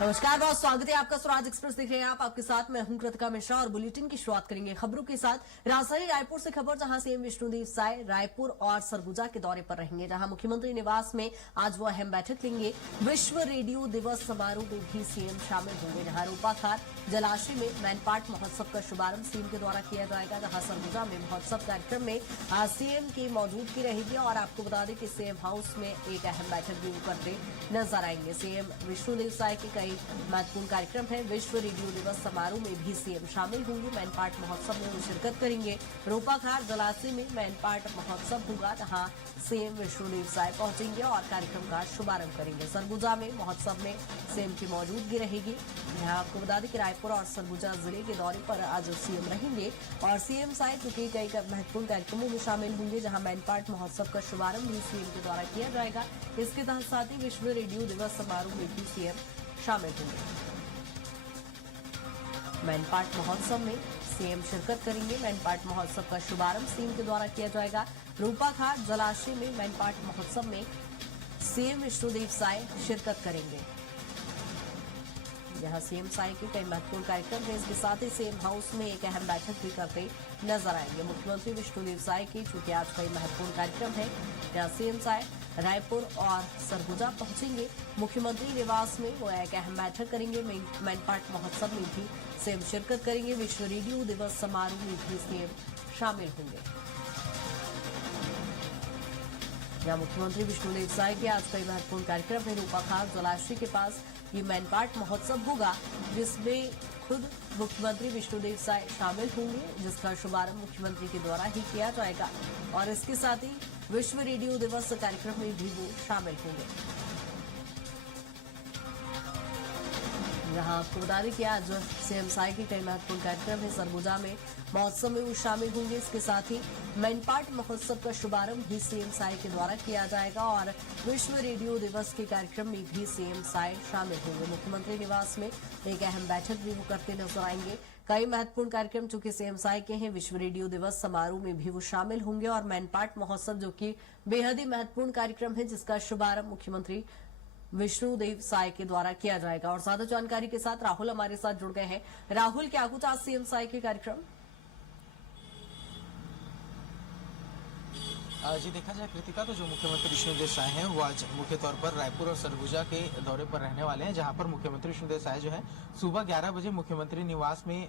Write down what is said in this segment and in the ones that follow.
नमस्कार, बहुत स्वागत है आपका। स्वराज एक्सप्रेस देख रहे हैं आप। आपके साथ मैं हूं कृतिका मिश्रा और बुलेटिन की शुरुआत करेंगे खबरों के साथ। राजधानी रायपुर से खबर, जहां सीएम विष्णुदेव साय रायपुर और सरगुजा के दौरे पर रहेंगे, जहां मुख्यमंत्री निवास में आज वो अहम बैठक लेंगे। विश्व रेडियो दिवस समारोह में भी सीएम शामिल होंगे, जहां रूपाखार जलाशय में मैनपाट महोत्सव का शुभारंभ सीएम के द्वारा किया जाएगा, जहां सरगुजा में महोत्सव कार्यक्रम में सीएम की मौजूदगी रहेगी। और आपको बता दें कि सीएम हाउस में एक अहम बैठक भी करते नजर आएंगे। सीएम विष्णुदेव साय के कई महत्वपूर्ण कार्यक्रम है। विश्व रेडियो दिवस समारोह में भी सीएम शामिल होंगे। मैनपाट महोत्सव में वो शिरकत करेंगे। रूपाखार जलाशय में मैनपाट महोत्सव होगा, जहां सीएम विष्णुदेव साय पहुंचेंगे और कार्यक्रम का शुभारंभ करेंगे। सरगुजा में महोत्सव में सीएम की मौजूदगी रहेगी। यहां आपको बता दें कि रायपुर और सरगुजा जिले के दौरे पर आज सीएम रहेंगे और सीएम साय चूंकि कई महत्वपूर्ण कार्यक्रमों में शामिल होंगे, जहां मैनपाट महोत्सव का शुभारंभ भी सीएम के द्वारा किया जाएगा। इसके साथ ही विश्व रेडियो दिवस समारोह में भी सीएम शामिल होंगे। मैनपाट महोत्सव में सीएम शिरकत करेंगे। मैनपाट महोत्सव का शुभारंभ सीएम के द्वारा किया जाएगा। रूपाखार जलाशय में मैनपाट महोत्सव में सीएम विष्णुदेव साय शिरकत करेंगे। यहां सीएम साय के कई महत्वपूर्ण कार्यक्रम हैं। इसके साथ ही सीएम हाउस में एक अहम बैठक भी करते नजर आएंगे मुख्यमंत्री विष्णुदेव साय की, चूंकि आज कई महत्वपूर्ण कार्यक्रम है। जहां सीएम साय रायपुर और सरगुजा पहुंचेंगे। मुख्यमंत्री निवास में वो एक अहम बैठक करेंगे। मैनपाट महोत्सव में भी सीएम शिरकत करेंगे। विश्व रेडियो दिवस समारोह में भी सीएम शामिल होंगे। यहां मुख्यमंत्री विष्णुदेव साय के आज कई महत्वपूर्ण कार्यक्रम है। रूपाखार जलाशय के पास ये मैनपाट महोत्सव होगा, जिसमें खुद मुख्यमंत्री विष्णुदेव साय शामिल होंगे, जिसका शुभारंभ मुख्यमंत्री के द्वारा ही किया जाएगा। और इसके साथ ही विश्व रेडियो दिवस कार्यक्रम में भी वो शामिल होंगे। यहां आपको बता दें कि आज सीएम साय के कई महत्वपूर्ण कार्यक्रम है। सरगुजा में महोत्सव में वो शामिल होंगे। इसके साथ ही मैनपाट महोत्सव का शुभारंभ भी सीएम साय के द्वारा किया जाएगा और विश्व रेडियो दिवस के कार्यक्रम में भी सीएम साय शामिल होंगे। मुख्यमंत्री निवास में एक अहम बैठक भी वो करते नजर आएंगे। कई महत्वपूर्ण कार्यक्रम चूंकि सीएम साय के हैं, विश्व रेडियो दिवस समारोह में भी वो शामिल होंगे। और मैनपाट महोत्सव जो कि बेहद ही महत्वपूर्ण कार्यक्रम है, जिसका शुभारंभ मुख्यमंत्री विष्णुदेव साय के द्वारा किया जाएगा। और ज्यादा जानकारी के साथ राहुल हमारे साथ जुड़ गए हैं। राहुल, क्या कुछ आज सीएम साय के कार्यक्रम? जी, देखा जाए कृतिका, तो जो मुख्यमंत्री विष्णुदेव साय हैं वो आज मुख्य तौर पर रायपुर और सरगुजा के दौरे पर रहने वाले हैं, जहां पर मुख्यमंत्री विष्णुदेव साय जो है सुबह 11 बजे मुख्यमंत्री निवास में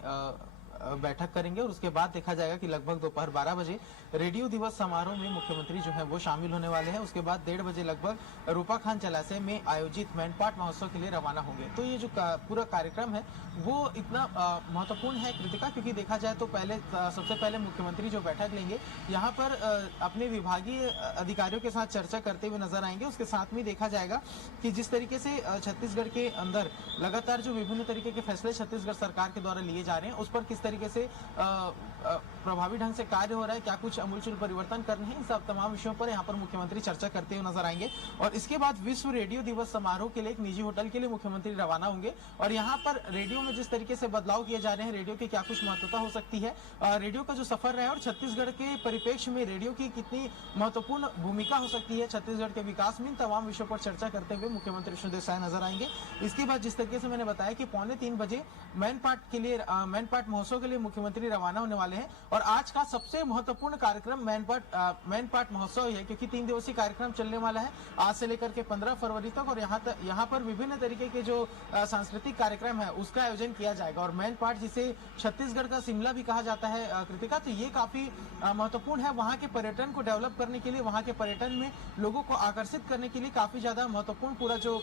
बैठक करेंगे और उसके बाद देखा जाएगा कि लगभग दोपहर 12 बजे रेडियो दिवस समारोह में मुख्यमंत्री जो है वो शामिल होने वाले हैं। उसके बाद 1:30 बजे लगभग रूपाखार जलाशय में आयोजित मैनपाट महोत्सव के लिए रवाना होंगे। तो ये जो पूरा कार्यक्रम है वो इतना महत्वपूर्ण है कृतिका, क्योंकि देखा जाए तो सबसे पहले मुख्यमंत्री जो बैठक लेंगे यहाँ पर अपने विभागीय अधिकारियों के साथ चर्चा करते हुए नजर आएंगे। उसके साथ में देखा जाएगा कि जिस तरीके से छत्तीसगढ़ के अंदर लगातार जो विभिन्न तरीके के फैसले छत्तीसगढ़ सरकार के द्वारा लिए जा रहे हैं, उस पर किस तरीके से प्रभावी ढंग से कार्य हो रहा है, क्या कुछ अमूलचूल परिवर्तन करने हैं, इन सब तमाम विषयों पर यहाँ पर मुख्यमंत्री चर्चा करते हुए नजर आएंगे। और इसके बाद विश्व रेडियो दिवस समारोह के लिए एक निजी होटल के लिए मुख्यमंत्री रवाना होंगे। और यहाँ पर रेडियो में जिस तरीके से बदलाव किए जा रहे हैं, रेडियो की क्या कुछ महत्वता हो सकती है, रेडियो का जो सफर रहा है और छत्तीसगढ़ के परिप्रेक्ष्य में रेडियो की कितनी महत्वपूर्ण भूमिका हो सकती है छत्तीसगढ़ के विकास में, इन तमाम विषयों पर चर्चा करते हुए मुख्यमंत्री विष्णुदेव साय नजर आएंगे। इसके बाद जिस तरीके से मैंने बताया कि 2:45 बजे मैनपाट महोत्सव के लिए मुख्यमंत्री रवाना होने वाले हैं। और आज का सबसे महत्वपूर्ण कार्यक्रम मैनपाट महोत्सव है, क्योंकि 3 दिवसीय कार्यक्रम चलने वाला है आज से लेकर के 15 फरवरी तक। और यहाँ पर विभिन्न तरीके के जो सांस्कृतिक कार्यक्रम है उसका आयोजन किया जाएगा। और मैनपाट, जिसे छत्तीसगढ़ का शिमला भी कहा जाता है कृतिका, तो ये काफी महत्वपूर्ण है। वहाँ के पर्यटन को डेवलप करने के लिए, वहाँ के पर्यटन में लोगों को आकर्षित करने के लिए काफी ज्यादा महत्वपूर्ण पूरा जो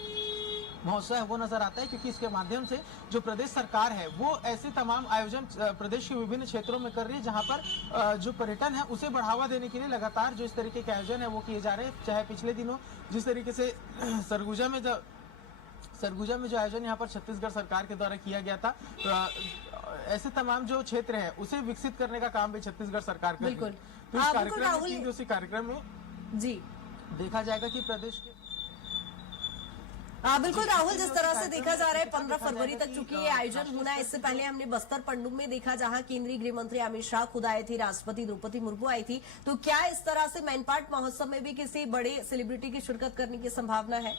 महोत्सव है वो नजर आता है, क्योंकि इसके माध्यम से जो प्रदेश सरकार है वो ऐसे तमाम आयोजन प्रदेश के विभिन्न क्षेत्रों में कर रही है, जहां पर जो पर्यटन है उसे बढ़ावा देने के लिए लगातार जो इस तरीके के आयोजन है वो किए जा रहे हैं। चाहे पिछले दिनों जिस तरीके से सरगुजा में जो आयोजन यहाँ पर छत्तीसगढ़ सरकार के द्वारा किया गया था, तो ऐसे तमाम जो क्षेत्र है उसे विकसित करने का काम भी छत्तीसगढ़ सरकार कर रही है। तो इस कार्यक्रम में जी देखा जाएगा कि प्रदेश के बिल्कुल राहुल, जिस तरह से देखा जा रहा है 15 फरवरी तक चूंकि ये आयोजन होना है। इससे पहले हमने बस्तर पंडुम में देखा, जहां केंद्रीय गृह मंत्री अमित शाह खुद आए थे, राष्ट्रपति द्रौपदी मुर्मू आई थी। तो क्या इस तरह से मैनपाट महोत्सव में भी किसी बड़े सेलिब्रिटी की शिरकत करने की संभावना है?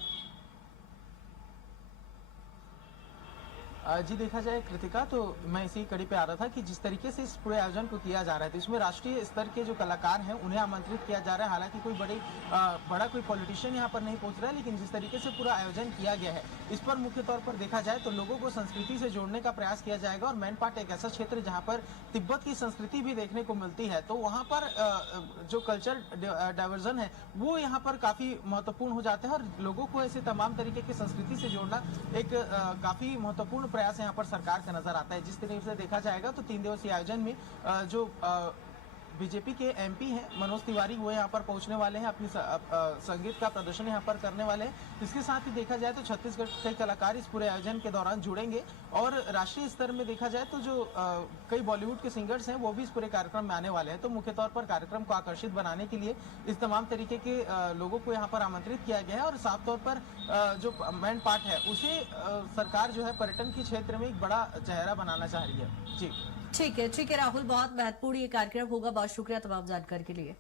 जी देखा जाए कृतिका, तो मैं इसी कड़ी पे आ रहा था कि जिस तरीके से इस पूरे आयोजन को किया जा रहा है, तो इसमें राष्ट्रीय स्तर के जो कलाकार हैं उन्हें आमंत्रित किया जा रहा है। हालांकि कोई बड़ा कोई पॉलिटिशियन यहाँ पर नहीं पहुंच रहा है, लेकिन जिस तरीके से पूरा आयोजन किया गया है, इस पर मुख्य तौर पर देखा जाए तो लोगों को संस्कृति से जोड़ने का प्रयास किया जाएगा। और मैनपाट एक ऐसा क्षेत्र जहाँ पर तिब्बत की संस्कृति भी देखने को मिलती है, तो वहाँ पर जो कल्चर डाइवर्जन है वो यहाँ पर काफी महत्वपूर्ण हो जाता है। और लोगों को ऐसे तमाम तरीके की संस्कृति से जोड़ना एक काफी महत्वपूर्ण प्रयास यहाँ पर सरकार का नजर आता है। जिस तरीके से देखा जाएगा तो 3 दिवसीय आयोजन में जो बीजेपी के एमपी हैं मनोज तिवारी, वो यहाँ पर पहुंचने वाले हैं, अपनी संगीत का प्रदर्शन यहाँ पर करने वाले हैं। इसके साथ ही देखा जाए तो छत्तीसगढ़ के कलाकार इस पूरे आयोजन के दौरान जुड़ेंगे। और राष्ट्रीय स्तर में देखा जाए तो जो कई बॉलीवुड के सिंगर्स हैं वो भी इस पूरे कार्यक्रम में आने वाले हैं। तो मुख्य तौर पर कार्यक्रम को आकर्षित बनाने के लिए इस तमाम तरीके के लोगों को यहाँ पर आमंत्रित किया गया है। और साफ तौर पर जो मैन पार्ट है उसे सरकार जो है पर्यटन के क्षेत्र में एक बड़ा चेहरा बनाना चाह रही है। जी ठीक है राहुल, बहुत महत्वपूर्ण ये कार्यक्रम होगा। बहुत शुक्रिया तमाम जानकारी के लिए।